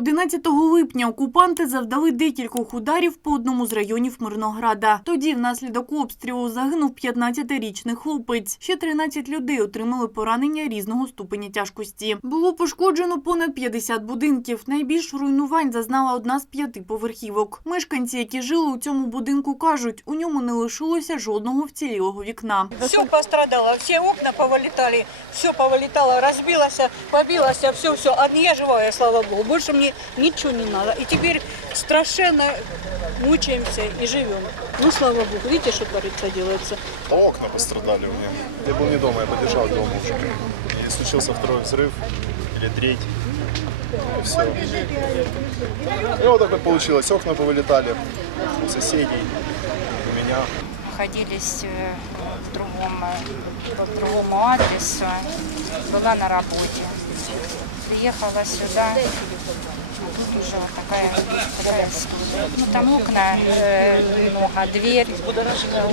11 липня окупанти завдали декількох ударів по одному з районів Мирнограда. Тоді внаслідок обстрілу загинув 15-річний хлопець. Ще 13 людей отримали поранення різного ступеня тяжкості. Було пошкоджено понад 50 будинків. Найбільш руйнувань зазнала одна з п'яти поверхівок. Мешканці, які жили у цьому будинку, кажуть, у ньому не лишилося жодного вцілілого вікна. Все пострадало, все окна повылетали, все повылетало, разбилось, побилось, все-все. А я живая, слава богу. Больше ничего не надо. И теперь страшенно мучаемся и живем. Ну, слава богу, видите, что творится, делается. А Окна пострадали у меня. Я был не дома, я подержал дома уже. И случился второй взрыв, или третий. И все. И вот так вот получилось. Окна повылетали у соседей, у меня. находились э, в другом, э, по другому адресу, была на работе. Приехала сюда, тут уже вот такая, такая история. Ну, там окна э, много, дверь,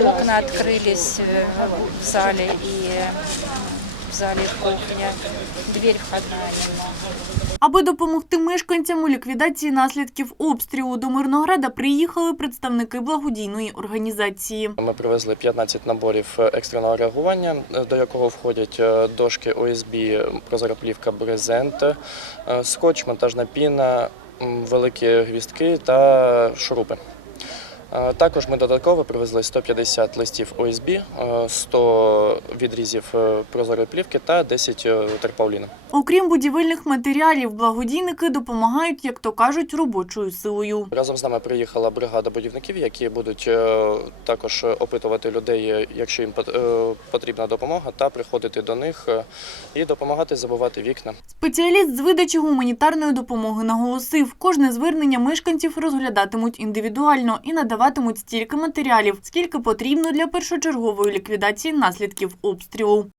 окна открылись э, в зале и э, в зале кухня, дверь входная немного. Аби допомогти мешканцям у ліквідації наслідків обстрілу до Мирнограда приїхали представники благодійної організації. Ми привезли 15 наборів екстреного реагування, до якого входять е, дошки ОСБ, прозороплівка брезент, е, скотч, монтажна піна, великі гвіздки та шурупи. Також ми додатково привезли 150 листів ОСБ, е, 100 відрізів е, прозорої плівки та 10 е, терпауліну. Окрім будівельних матеріалів, благодійники допомагають, як то кажуть, робочою силою. Разом з нами приїхала бригада будівників, які будуть е, також опитувати людей, якщо їм потрібна допомога, та приходити до них і допомагати забивати вікна. Спеціаліст з видачі гуманітарної допомоги наголосив, кожне звернення мешканців розглядатимуть індивідуально і надаватимуть стільки матеріалів, скільки потрібно для першочергової ліквідації наслідків обстрілу.